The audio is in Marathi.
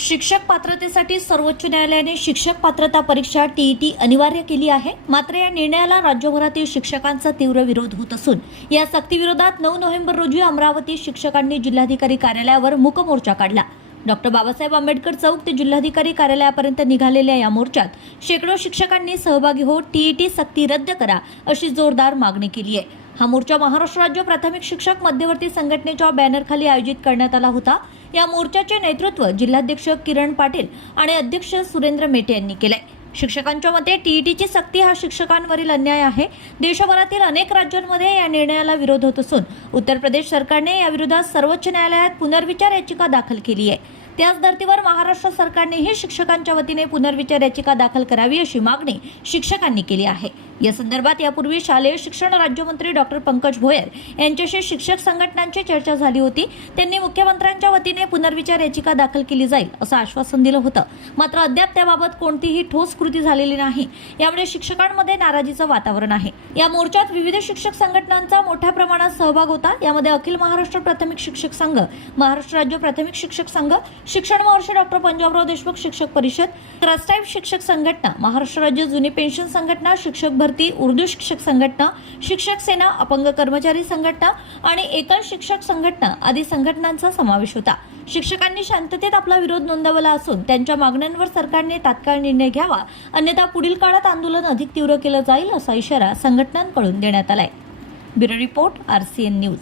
शिक्षक पात्रतेसाठी सर्वोच्च न्यायालयाने शिक्षक पात्रता परीक्षा टीईटी अनिवार्य केली आहे. मात्र या निर्णयाला राज्यभरातील शिक्षकांचा तीव्र विरोध होत असून या सक्तीविरोधात नऊ नोव्हेंबर रोजी अमरावती शिक्षकांनी जिल्हाधिकारी कार्यालयावर मूकमोर्चा काढला. डॉक्टर बाबासाहेब आंबेडकर चौक ते जिल्हाधिकारी कार्यालयापर्यंत निघालेल्या या मोर्चात शेकडो शिक्षकांनी सहभागी होत टीईटी सक्ती रद्द करा अशी जोरदार मागणी केली आहे. हा मोर्चा महाराष्ट्र राज्य प्राथमिक शिक्षक मध्यवर्ती संघटनेच्या बॅनरखाली आयोजित करण्यात आला होता. या मोर्चाचे नेतृत्व जिल्हाध्यक्ष किरण पाटील आणि अध्यक्ष सुरेंद्र मेटे यांनी केले शिक्षकांच्या मते टीईटीची सक्ती हा शिक्षकांवरील अन्याय आहे. देशभरातील अनेक राज्यांमध्ये या निर्णयाला विरोध होत असून उत्तर प्रदेश सरकारने याविरोधात सर्वोच्च न्यायालयात पुनर्विचार याचिका दाखल केली आहे. त्याच धर्तीवर महाराष्ट्र सरकारनेही शिक्षकांच्या वतीने पुनर्विचार याचिका दाखल करावी अशी मागणी शिक्षकांनी केली आहे. या संदर्भात यापूर्वी शालेय शिक्षण राज्यमंत्री डॉक्टर पंकज भोयर यांच्याशी शिक्षक संघटनांची चर्चा झाली होती. त्यांनी मुख्यमंत्र्यांच्या वतीने पुनर्विचार याचिका दाखल केली जाईल असं आश्वासन दिलं होतं. मात्र अद्याप त्याबाबत कोणतीही ठोस कृती झालेली नाही. यामुळे शिक्षकांमध्ये नाराजीचं वातावरण आहे. या मोर्चात विविध शिक्षक संघटनांचा मोठ्या प्रमाणात सहभाग होता. यामध्ये अखिल महाराष्ट्र प्राथमिक शिक्षक संघ महाराष्ट्र राज्य प्राथमिक शिक्षक संघ शिक्षण महर्षी डॉक्टर पंजाबराव देशमुख शिक्षक परिषद ट्रस्टाईप शिक्षक संघटना महाराष्ट्र राज्य जुनी पेन्शन संघटना शिक्षक भर भरती उर्दू शिक्षक संघटना शिक्षक सेना अपंग कर्मचारी संघटना आणि एकल शिक्षक संघटना आदी संघटनांचा समावेश होता. शिक्षकांनी शांततेत आपला विरोध नोंदवला असून त्यांच्या मागण्यांवर सरकारने तात्काळ निर्णय घ्यावा अन्यथा पुढील काळात आंदोलन अधिक तीव्र केलं जाईल असा इशारा संघटनांकडून देण्यात आलाय. Bureau report N news.